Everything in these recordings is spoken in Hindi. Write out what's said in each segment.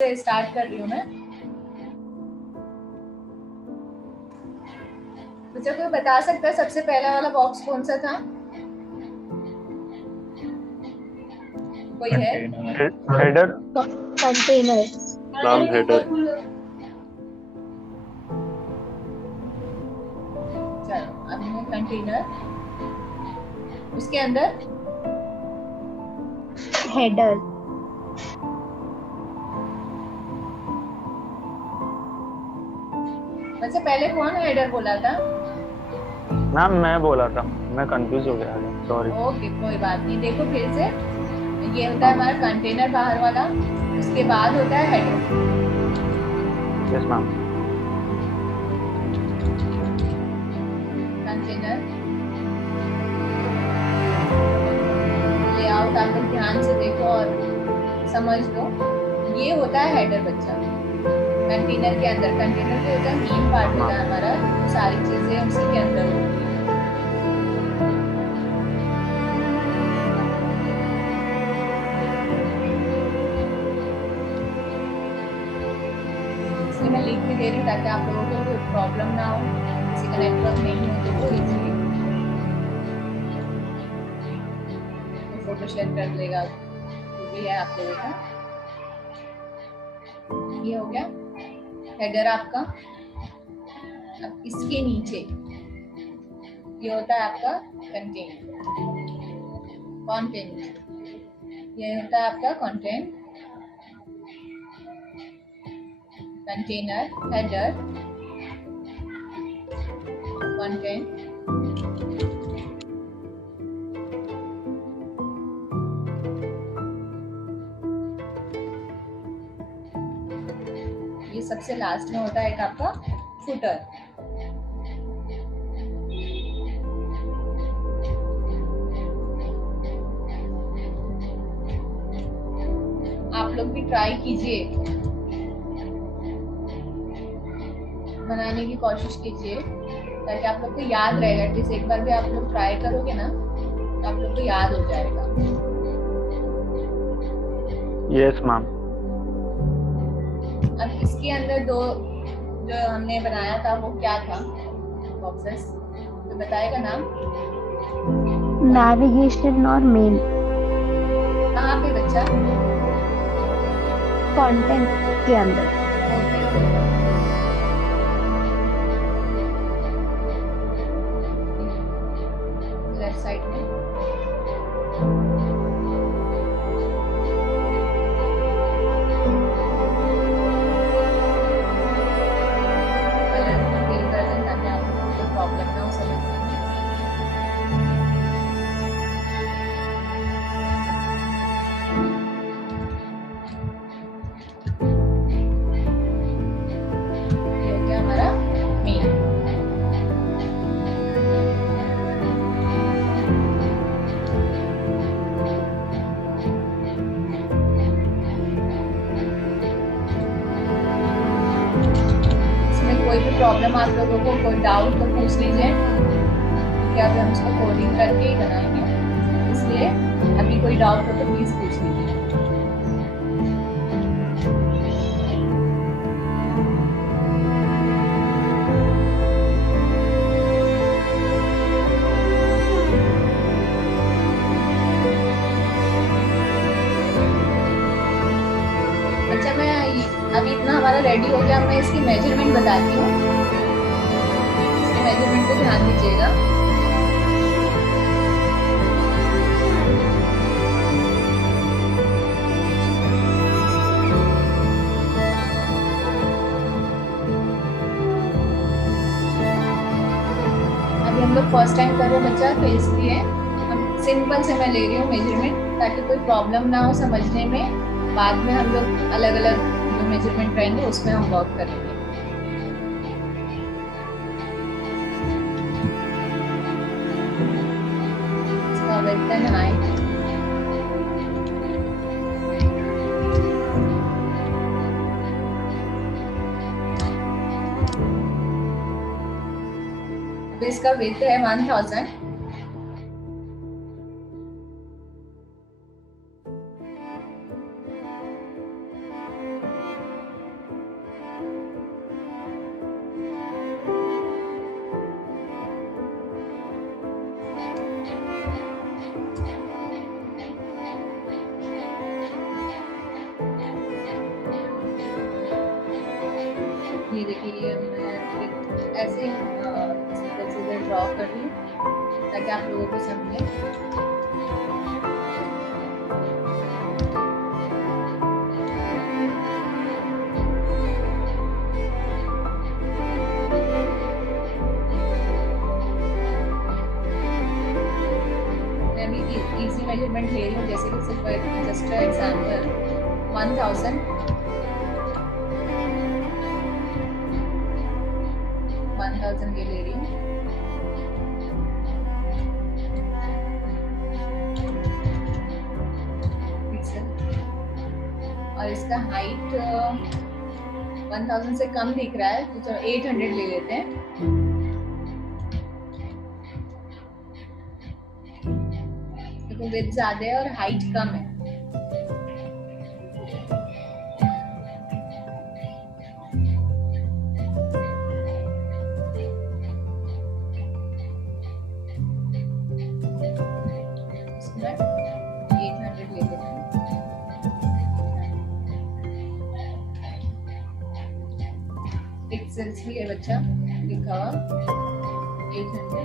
से स्टार्ट कर रही हूँ मैं। मुझे कोई बता सकता है सबसे पहला वाला बॉक्स कौन सा था? कोई है? हेडर कंटेनर नाम हेडर। चलो अब मैं कंटेनर, उसके अंदर हेडर वैसे पहले कौन हेडर बोला था? मैम मैं बोला था, मैं कंफ्यूज हो गया, सॉरी। ओके कोई बात नहीं। देखो फिर से, ये होता है हमारा कंटेनर बाहर वाला, उसके बाद होता है header. Yes ma'am. Container layout आप लोग ध्यान से देखो और समझ लो, ये होता है हेडर बच्चा। कंटेनर के अंदर, कंटेनर जो होता है मेन पार्ट होता है हमारा, सारी चीजें उसी के अंदर होती है। इसलिए मैं लिख भी दे रही हूँ ताकि आप लोगों को कोई प्रॉब्लम ना हो, किसी का नेटवर्क नहीं हो तो वो इजीली फोटो शेयर कर लेगा, जो भी है आप लोगों का। ये हो गया हेडर आपका। अब इसके नीचे ये होता है आपका कंटेंट, कंटेंट ये होता है आपका कंटेंट, कंटेनर, हेडर, कंटेंट, ये सबसे लास्ट में होता है एक आपका फुटर। आप लोग भी ट्राई कीजिए, बनाने की कोशिश कीजिए ताकि आप लोग को याद रहेगा। एटलीस्ट एक बार भी आप लोग ट्राई करोगे ना तो आप लोग को याद हो जाएगा। Yes ma'am. अब इसके अंदर दो जो हमने बनाया था वो क्या था बॉक्सेस, तो बताएगा नाम? नेविगेशन और मेन। कहाँ पे बच्चा? कंटेंट के अंदर। लेफ्ट साइड में कलर फिल कर दें ताकि आपको कोई प्रॉब्लम ना हो समझने में। ये हो गया हमारा मेन। कोई भी प्रॉब्लम आप लोगों को, कोई डाउट तो पूछ लीजिए, क्योंकि अभी हम इसको कोडिंग करके ही बनाएंगे, इसलिए अभी कोई डाउट हो तो प्लीज पूछ लीजिए। अच्छा मैं अभी इतना हमारा रेडी हो गया, मैं इसकी मेजरमेंट बताती हूँ, इसके मेजरमेंट पे ध्यान दीजिएगा। अभी हम लोग फर्स्ट टाइम कर रहे हैं बच्चा, तो इसलिए हम सिंपल से मैं ले रही हूँ मेजरमेंट ताकि कोई प्रॉब्लम ना हो समझने में। बाद में हम लोग अलग अलग जो मेजरमेंट रहेंगे उसमें हम वर्क करेंगे। इसका विड्थ एंड हाइट, इसका विड्थ है 1000, ये देखिए मैं ऐसे सीधे ड्रॉ कर रही हूँ ताकि आप लोगों को समझे। मैं भी इजी मेजरमेंट ले रही हूँ, जैसे कि सिर्फ जस्ट एग्जाम्पल 1000 ये ले रही हूँ। और इसका हाइट 1000 से कम दिख रहा है तो चलो 800 ले लेते हैं। देखो विड्थ ज्यादा है और हाइट कम है। पिक्सेल्स भी है बच्चा लिखा हुआ 800।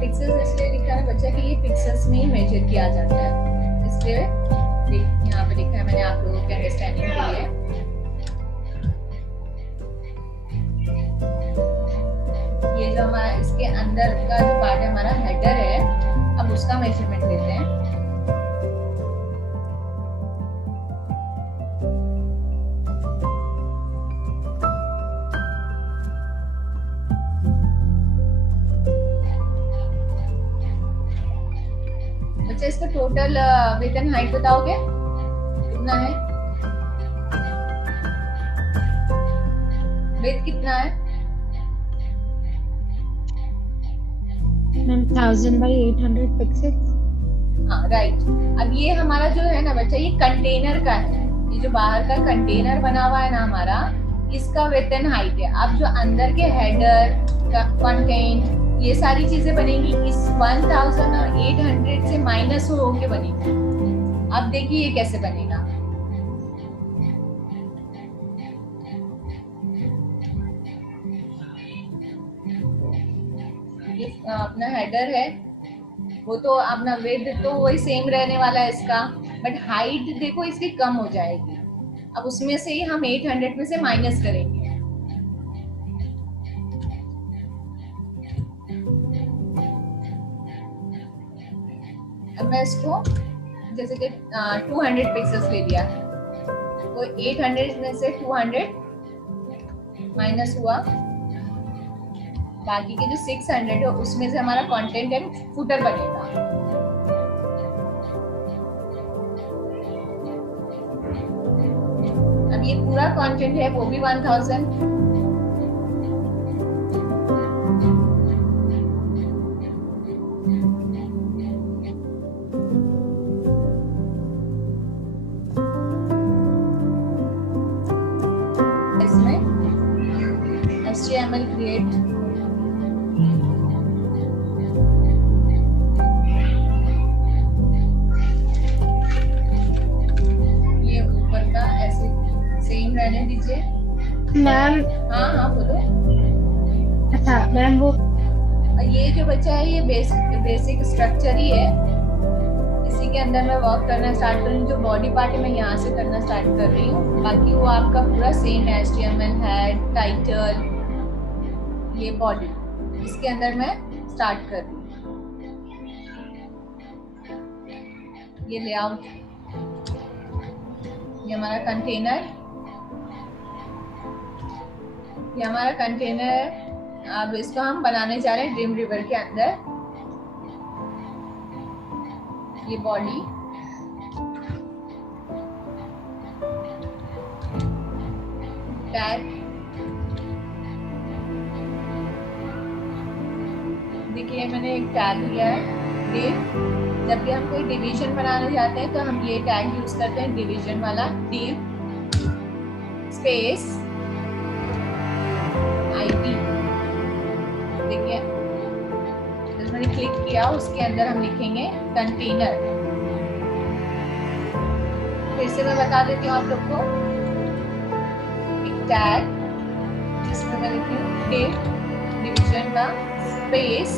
पिक्सेल्स इसलिए लिखा है बच्चा कि ये पिक्सेल्स में ही मेजर किया जाता है, इसलिए यहाँ पे लिखा है मैंने आप लोगों के अंडरस्टैंडिंग के लिए। ये जो हमारा इसके अंदर का जो पार्ट है हमारा हेडर है, अब उसका मेजरमेंट लेते हैं। बच्चा इसका टोटल विड्थ एंड हाइट बताओगे कितना है? विड्थ कितना है? 1000/800 पिक्सेल्स। हाँ राइट। अब ये हमारा जो है ना बच्चा, ये कंटेनर का है, ये जो बाहर का कंटेनर बना हुआ है ना हमारा, इसका विड्थ एंड हाइट है। अब जो अंदर के हेडर कंटेंट ये सारी चीजें बनेंगी इस 1800 से माइनस होके बनेगी। अब देखिए ये कैसे बनेगा। ये अपना हेडर है, वो तो अपना विड्थ तो वही सेम रहने वाला है इसका, बट हाइट देखो इसकी कम हो जाएगी। अब उसमें से ही हम 800 में से माइनस करेंगे। अब मैं इसको जैसे कि 200 पिक्सेल्स ले लिया, तो 800 में से 200 माइनस हुआ, बाकी के जो 600 है उसमें से हमारा कंटेंट एंड फुटर बनेगा। अब ये पूरा कंटेंट है वो भी 1000। HTML क्रिएट, ये ऊपर का ऐसे सेम रहने दीजिए। मैम हाँ बोलो। अच्छा मैम, वो ये जो बच्चा है ये बेसिक स्ट्रक्चर ही है, इसी के अंदर मैं वर्क करना स्टार्ट कर रही हूँ। जो बॉडी पार्ट है मैं यहाँ से करना स्टार्ट कर रही हूँ, बाकी वो आपका पूरा सेम है। HTML हेड, टाइटल, ये बॉडी, इसके अंदर मैं स्टार्ट कर रही हूँ। ये लेआउट, ये हमारा कंटेनर, ये हमारा कंटेनर है। अब इसको हम बनाने जा रहे हैं ड्रीम रिवर के अंदर। ये बॉडी, टैग, देखिए मैंने एक टैग लिया है, जब भी हम कोई डिवीजन बनाने जाते हैं तो हम ये टैग यूज करते हैं, डिवीजन वाला, div स्पेस id। देखिए जब मैंने क्लिक किया उसके अंदर हम लिखेंगे कंटेनर। फिर से मैं बता देती हूँ आप लोग को, एक टैग जिसमें मैं लिखी हूँ div डिवीजन का स्पेस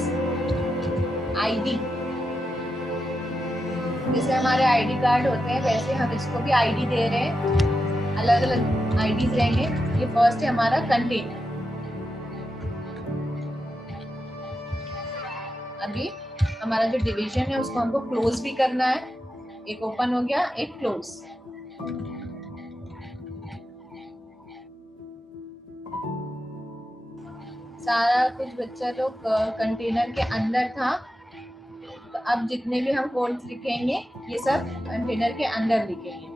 id। जैसे हमारे आईडी कार्ड होते हैं वैसे हम इसको भी आईडी दे रहे हैं, अलग अलग आईडीज रहेंगे। ये फर्स्ट है हमारा कंटेनर। अभी हमारा जो डिवीजन है उसको हमको क्लोज भी करना है, एक ओपन हो गया, एक क्लोज। सारा कुछ बच्चा लोग कंटेनर के अंदर था, तो अब जितने भी हम कोड्स लिखेंगे ये सब कंटेनर के अंदर लिखेंगे।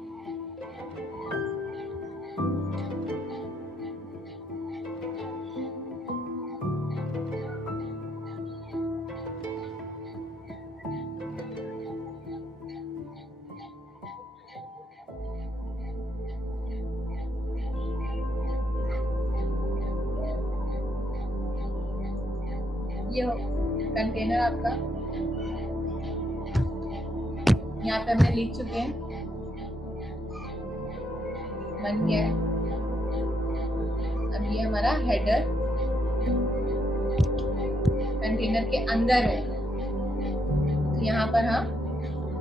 ये हो कंटेनर आपका, यहाँ पे हमने लिख चुके हैं, बन गया है। अब ये हमारा हेडर कंटेनर के अंदर है, तो यहाँ पर हम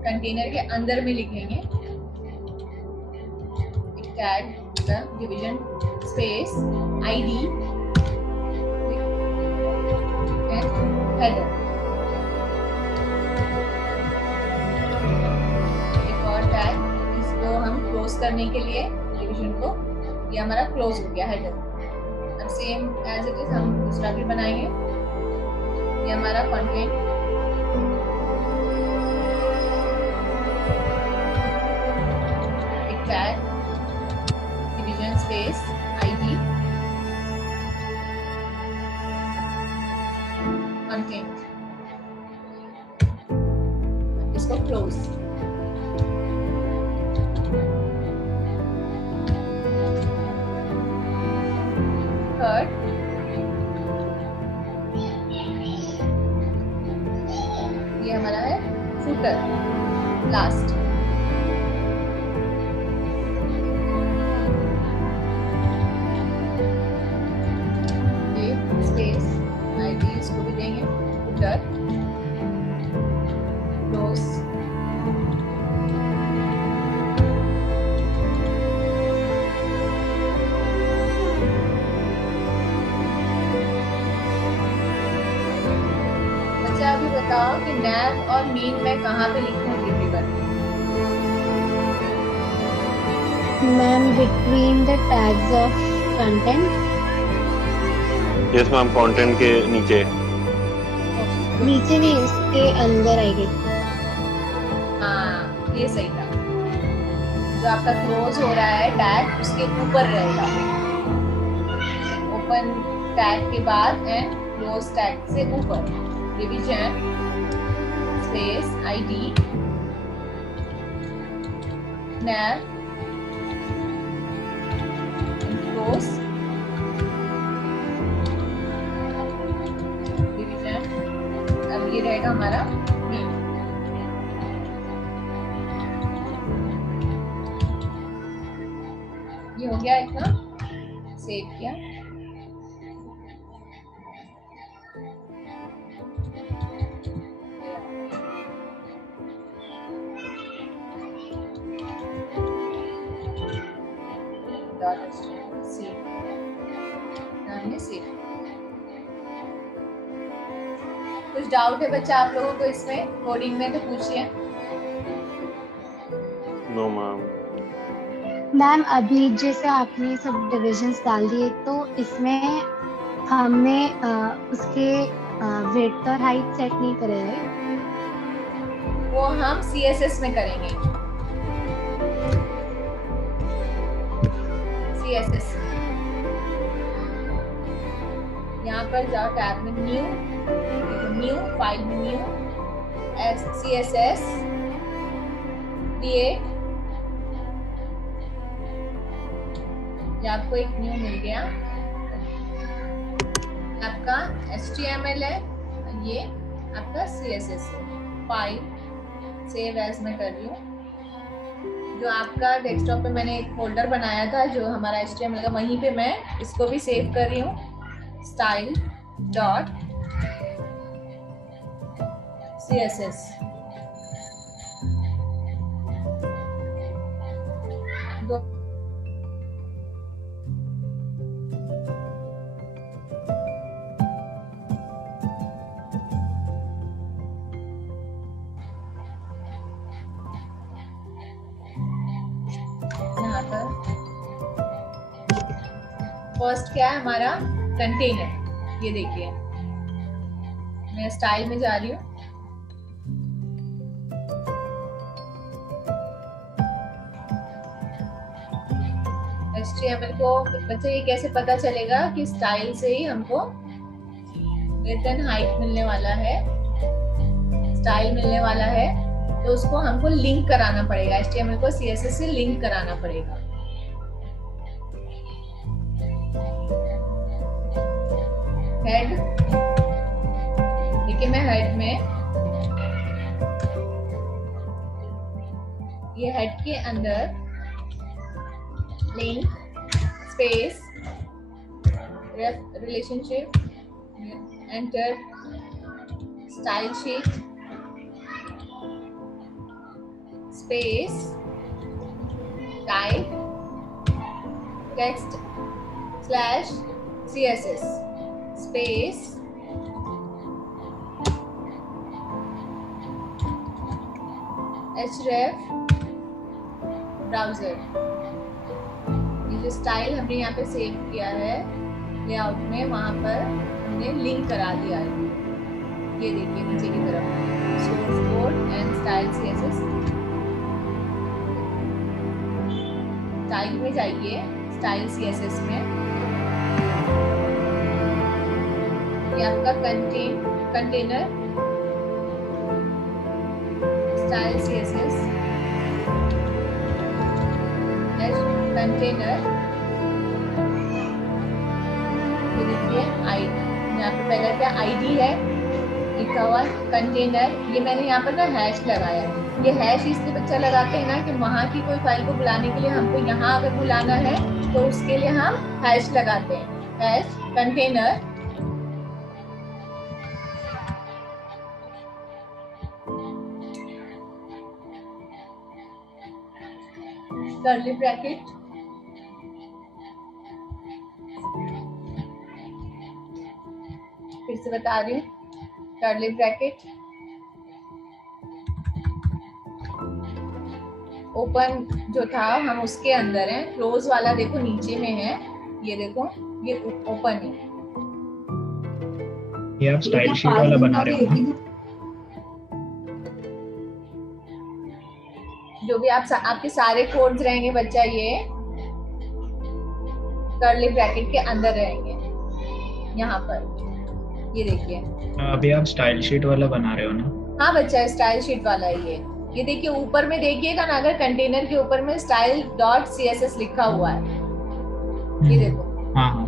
कंटेनर के अंदर में लिखेंगे एक tag division space ID header. Close करने के लिए डिवीजन को, ये हमारा क्लोज हो गया हेडर। अब सेम एज इट इज हम दूसरा भी बनाएंगे, ये हमारा कंटेंट एक tag division space ID content, इसको क्लोज। थर्ड ये हमारा है फुटर लास्ट। ये स्पेस आईडी इसको भी देंगे फुटर क्लोज। अभी बताओ कि नैव और मीन में कहाँ पे लिखूंगी figure? Ma'am between the tags of content. Yes ma'am, content के नीचे। नीचे नहीं, उसके अंदर आएगी। हाँ ये सही था, जो आपका क्लोज हो रहा है टैग उसके ऊपर रहेगा, ओपन टैग के बाद एंड क्लोज टैग से ऊपर। Division space ID nav close division. अब ये रहेगा हमारा मेन। ये हो गया इतना, सेव किया। कुछ डाउट है बच्चा आप लोगों को इसमें कोडिंग में तो पूछिए। No ma'am. मैम अभी जैसे आपने सब डिविजन्स डाल दिए, तो इसमें हमने उसके विड्थ और हाइट सेट नहीं करे है। वो हम CSS में करेंगे। CSS यहाँ पर जाओ टैब में न्यू फाइल में न्यू CSS create, ये आपको एक न्यू मिल गया, आपका HTML है, ये आपका CSS है। फाइल सेव एज में कर रही हूँ। जो आपका डेस्कटॉप पे मैंने एक फोल्डर बनाया था जो हमारा HTML का, वहीं पे मैं इसको भी सेव कर रही हूँ, स्टाइल डॉट CSS। यहाँ पर फर्स्ट क्या है हमारा कंटेनर, ये देखिए मैं स्टाइल में जा रही हूँ। HTML को बच्चे ये कैसे पता चलेगा कि स्टाइल से ही हमको विड्थ एंड हाइट मिलने वाला है, स्टाइल मिलने वाला है, तो उसको हमको लिंक कराना पड़ेगा, HTML को CSS से लिंक कराना पड़ेगा। हेड, देखिए मैं हेड में, ये हेड के अंदर link space relationship enter style sheet space type text slash CSS space href browser. ये जो स्टाइल हमने यहाँ पे सेव किया है लेआउट में, वहां पर हमने लिंक करा दिया है, ये देखिए नीचे की तरफ source code and style CSS। Style में जाइए, स्टाइल CSS में ये आपका कंटेनर स्टाइल CSS कंटेनर, ये देखिए यहाँ पे पहले क्या ID है लिखा हुआ कंटेनर, ये मैंने यहाँ पर ना हैश लगाया है। ये हैश इसलिए बच्चा लगाते हैं ना कि वहाँ की कोई फाइल को बुलाने के लिए हमको यहाँ अगर बुलाना है तो उसके लिए हम हैश लगाते हैं, हैश कंटेनर कर्ली ब्रैकेट फिर से बता रही हूँ, कर्ली ब्रैकेट ओपन जो था हम उसके अंदर है, क्लोज वाला देखो नीचे में है, ये देखो ये ओपन है। ये आप स्टाइल शीट वाला बना रहे हो ना? जो भी आपके सारे कोड्स रहेंगे बच्चा ये कर्ली ब्रैकेट के अंदर रहेंगे, यहाँ पर ये देखिए। अभी आप स्टाइल शीट वाला बना रहे हो ना? हाँ बच्चा स्टाइल शीट वाला है ये देखिए ऊपर में देखिएगा ना, अगर कंटेनर के ऊपर में स्टाइल डॉट CSS लिखा हुआ है, ये देखो। हाँ हाँ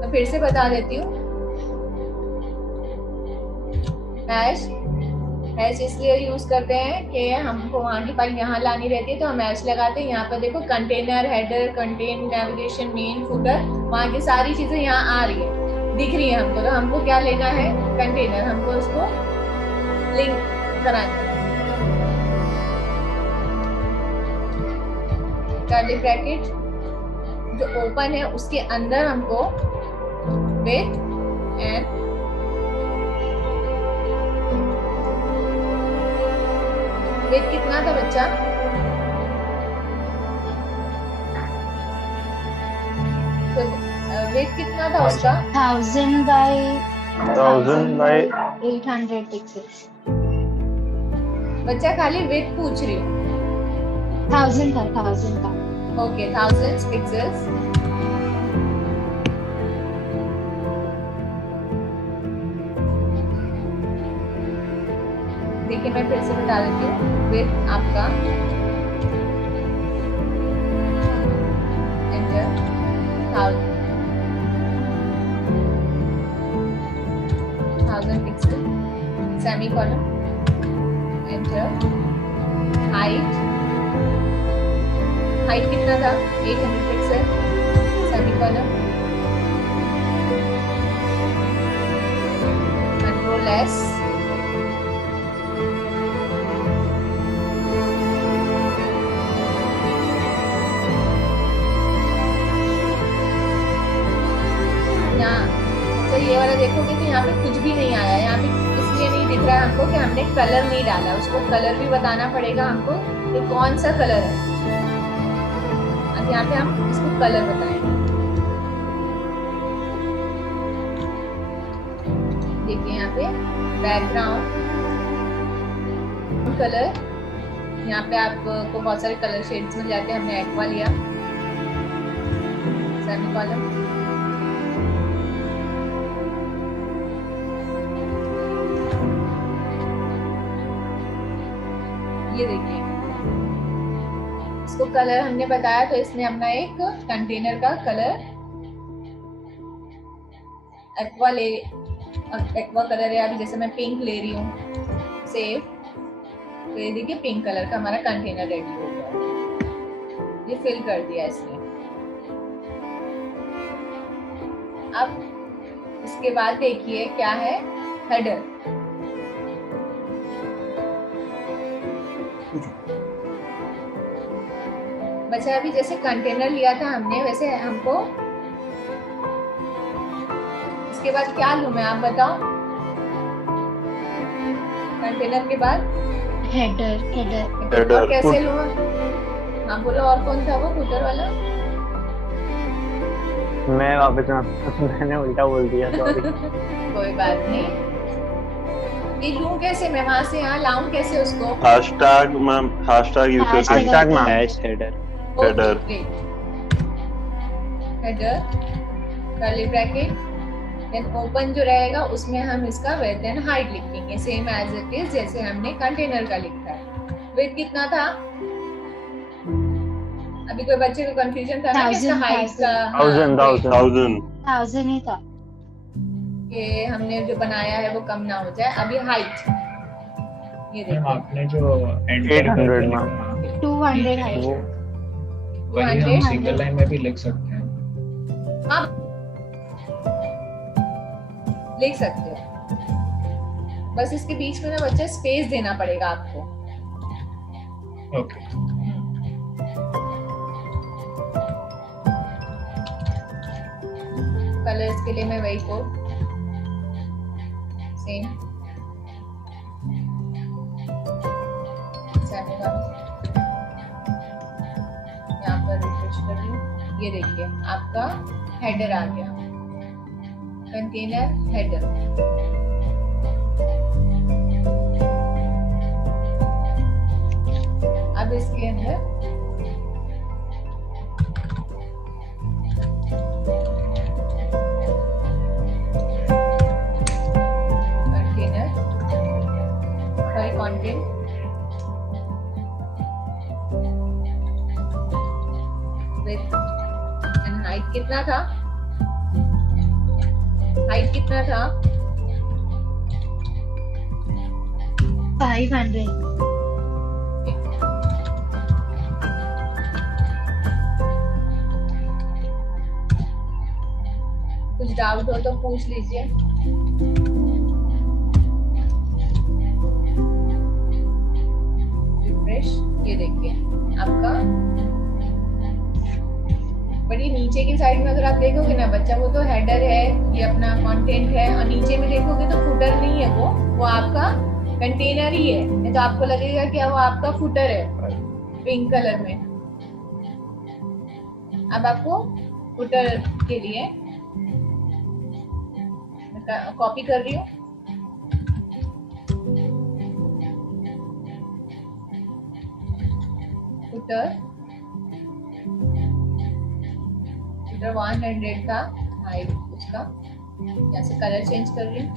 मैं फिर से बता देती हूँ, हैश इसलिए यूज करते हैं कि हमको वहाँ की फाइल यहाँ लानी रहती है तो हम हैश लगाते हैं। यहाँ पर देखो container, header, contain, navigation, main, footer, वहाँ की सारी चीजें यहाँ आ रही है, दिख रही है हमको। तो हमको क्या लेना है, कंटेनर, हमको उसको लिंक कराना है। कर्ली ब्रैकेट जो ओपन है उसके अंदर हमको विड्थ एंड विड्थ कितना था बच्चा, तो विड्थ कितना था उसका 1000 by 800 पिक्सेल्स। बच्चा खाली विड्थ पूछ रही हूँ। 1000 का ओके 1000 पिक्सेल्स। देखिए मैं फिर से बता देती हूँ। विथ आपका enter 1000 pixel, semi column, enter height कितना था 800 pixel, semi column, control S, ये वाला देखोगे तो यहाँ पे कुछ भी नहीं आया, यहाँ पे इसलिए नहीं दिख रहा है हमको कि हमने कलर नहीं डाला, उसको कलर भी बताना पड़ेगा हमको कि कौन सा कलर है। अब यहाँ पे हम इसको कलर बताएंगे। देखिए यहाँ पे बैकग्राउंड कलर, यहाँ पे आपको बहुत सारे कलर शेड्स मिल जाते हैं। हमने एक्वा लिया, सेमी कॉलम, ये देखिए इसको कलर हमने बताया, तो इसने अपना एक कंटेनर का कलर एक्वा कलर है। अभी जैसे मैं पिंक ले रही हूँ सेव, तो ये देखिए पिंक कलर का हमारा कंटेनर रेडी हो गया, ये फिल कर दिया इसने। अब इसके बाद देखिए क्या है हेडर। बच्चा अभी जैसे कंटेनर लिया था हमने, वैसे हमको इसके बाद क्या लूं मैं, आप बताओ। कंटेनर के बाद हेडर और कैसे लूं? हाँ बोलो, और कौन था वो फुटर वाला? मैं वापस मैंने उल्टा बोल दिया, सॉरी। कोई बात नहीं। ये लूं कैसे मैं, वहां से यहाँ लाऊं कैसे उसको? हैशटैग मैम, हैशटैग यूज करके hashtag ma'am, header header curly bracket, then open जो रहेगा उसमें हम इसका विड्थ एंड हाइट लिखेंगे सेम एज इट इज जैसे हमने कंटेनर का लिखा है। विड्थ कितना था? अभी कोई बच्चे को कंफ्यूजन था ना कि इसका हाइट का 1000 ही था, ये हमने जो बनाया है वो कम ना हो जाए। अभी हाइट ये देखिए आपने जो 800 में 200 हाइट, वही हम सिंगल लाइन में भी लिख सकते हैं। आप लिख सकते हो, बस इसके बीच में ना बच्चा स्पेस देना पड़ेगा आपको। ओके कलर्स के लिए मैं वही कोड सेम यहाँ पर रिफ्रेश कर रही हूँ। ये देखिए आपका हेडर आ गया, कंटेनर हेडर। अब इसके अंदर container sorry content width and height कितना था? हाइट कितना था? 500। कुछ डाउट हो तो पूछ लीजिए। रिफ्रेश, ये देखिए आपका बड़ी नीचे की साइड में अगर आप देखोगे ना बच्चा, वो तो हेडर है, ये अपना कंटेंट है, और नीचे में देखोगे तो फुटर नहीं है, वो आपका कंटेनर ही है, नहीं तो आपको लगेगा कि वो आपका फुटर है पिंक कलर में। अब आपको फुटर के लिए कॉपी कर रही हूँ, फुटर 100 का हाइट उसका, यहाँ से कलर चेंज कर रही हूँ,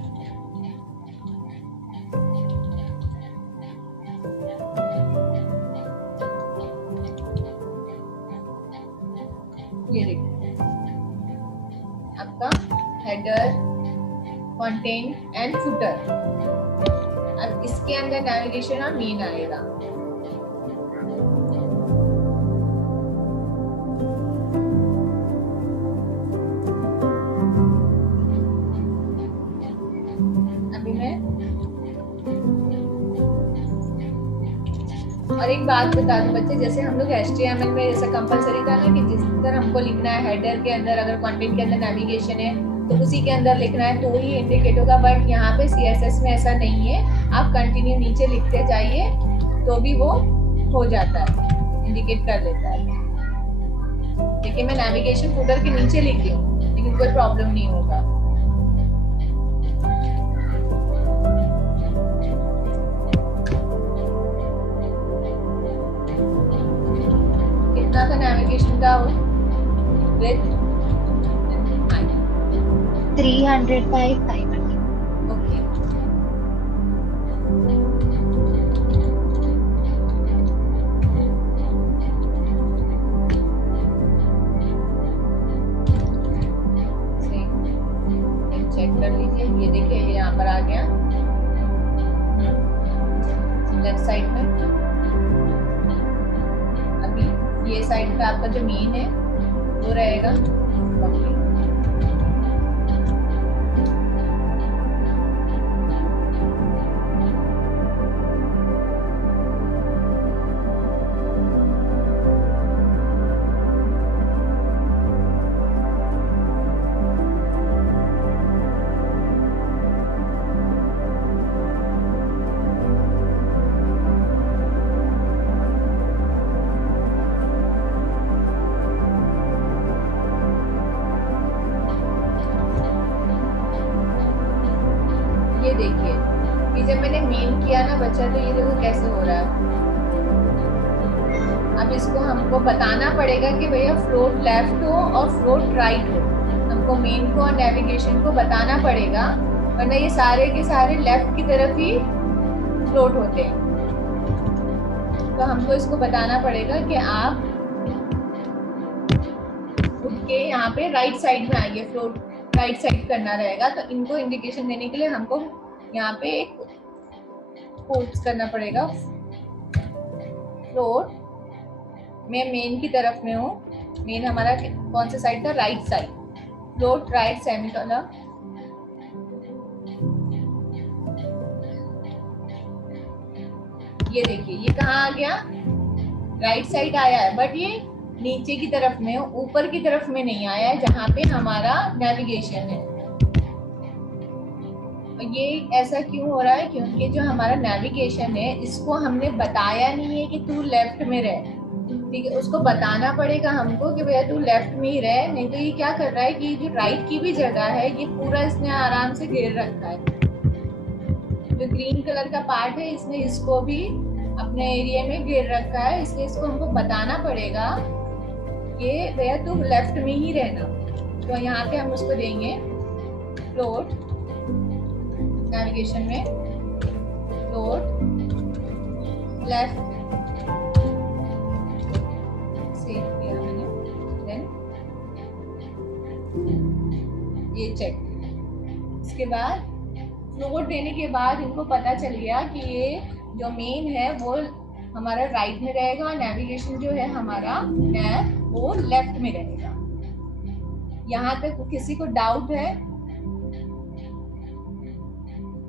हेडर, कंटेंट एंड फुटर। अब इसके अंदर नेविगेशन और मेन आएगा। अभी मैं और एक बात बता दूं बच्चे, जैसे हम लोग HTML में जैसा कंपलसरी था ना कि जिस तरह हमको लिखना है हेडर के अंदर, अगर कंटेंट के अंदर नेविगेशन है तो उसी के अंदर लिखना है तो ही इंडिकेट होगा, बट यहाँ पे CSS में ऐसा नहीं है। आप कंटिन्यू नीचे लिखते जाइए तो भी वो हो जाता है, इंडिकेट कर देता है। देखिए मैं नेविगेशन फुटर के नीचे लिखी हूँ लेकिन कोई प्रॉब्लम नहीं होगा। कितना का नेविगेशन का विड्थ? 300 by 500। ओके। चेक कर लीजिए, ये देखिए ये यहाँ पर आ गया लेफ्ट साइड में। अभी ये साइड का आपका जो मेन है वो रहेगा। ओके। ये देखिए कि जब मैंने मेन किया ना बच्चा, तो ये देखो कैसे हो रहा है। अब इसको हमको बताना पड़ेगा कि भैया फ्लोट लेफ्ट हो और फ्लोट राइट हो। हमको मेन को और नेविगेशन को बताना पड़ेगा, वरना ये सारे के सारे लेफ्ट की तरफ ही फ्लोट होते हैं। तो हमको इसको बताना पड़ेगा कि आप उठ के यहाँ पे राइट साइड में आइए, फ्लोट राइट साइड करना रहेगा। तो इनको इंडिकेशन देने के लिए हमको यहाँ पे एक कोट्स करना पड़ेगा। फ्लोट मैं मेन की तरफ में हूँ, मेन हमारा कौन सा साइड था? Right side. Float right semicolon. ये देखिए ये कहाँ आ गया? राइट साइड आया है, बट ये नीचे की तरफ में, ऊपर की तरफ में नहीं आया है जहाँ पे हमारा नेविगेशन है। ये ऐसा क्यों हो रहा है? क्योंकि जो हमारा नेविगेशन है इसको हमने बताया नहीं है कि तू लेफ्ट में रह। ठीक है, उसको बताना पड़ेगा हमको कि भैया तू लेफ्ट में ही रह। नहीं तो ये क्या कर रहा है कि जो राइट की भी जगह है ये पूरा इसने आराम से घेर रखा है। जो ग्रीन कलर का पार्ट है इसने इसको भी अपने एरिया में घेर रखा है, इसलिए इसको हमको बताना पड़ेगा कि भैया तू लेफ्ट में ही रहना। तो यहाँ पे हम उसको देंगे फ्लोट नेविगेशन में, फ्लोट लेफ्ट, सेव किया मैंने। देन ये चेक। इसके बाद फ्लोट देने के बाद इनको पता चल गया कि ये जो मेन है वो हमारा राइट में रहेगा और नेविगेशन जो है हमारा नैव वो लेफ्ट में रहेगा। यहाँ तक किसी को डाउट है?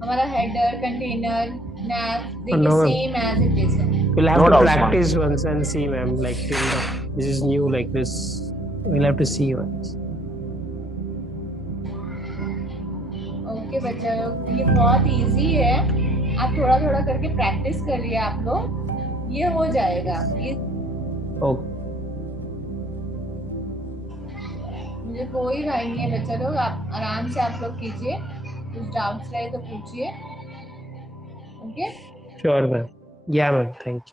हमारा हेडर, कंटेनर, नैव देखिए सेम एज इट इज है। We'll have No to doubt, practice once and see, ma'am. Like this is new, like this. We'll have to see once. Okay बच्चा लोग, ये बहुत इजी है। आप थोड़ा थोड़ा करके प्रैक्टिस करिए आप लोग, ये हो जाएगा। ये Okay. मुझे कोई राय नहीं है बच्चा लोग, आप आराम से आप लोग कीजिए। कुछ डाउट्स रहे तो पूछिए। Okay Sure, ma'am. Yeah, ma'am. Thank you.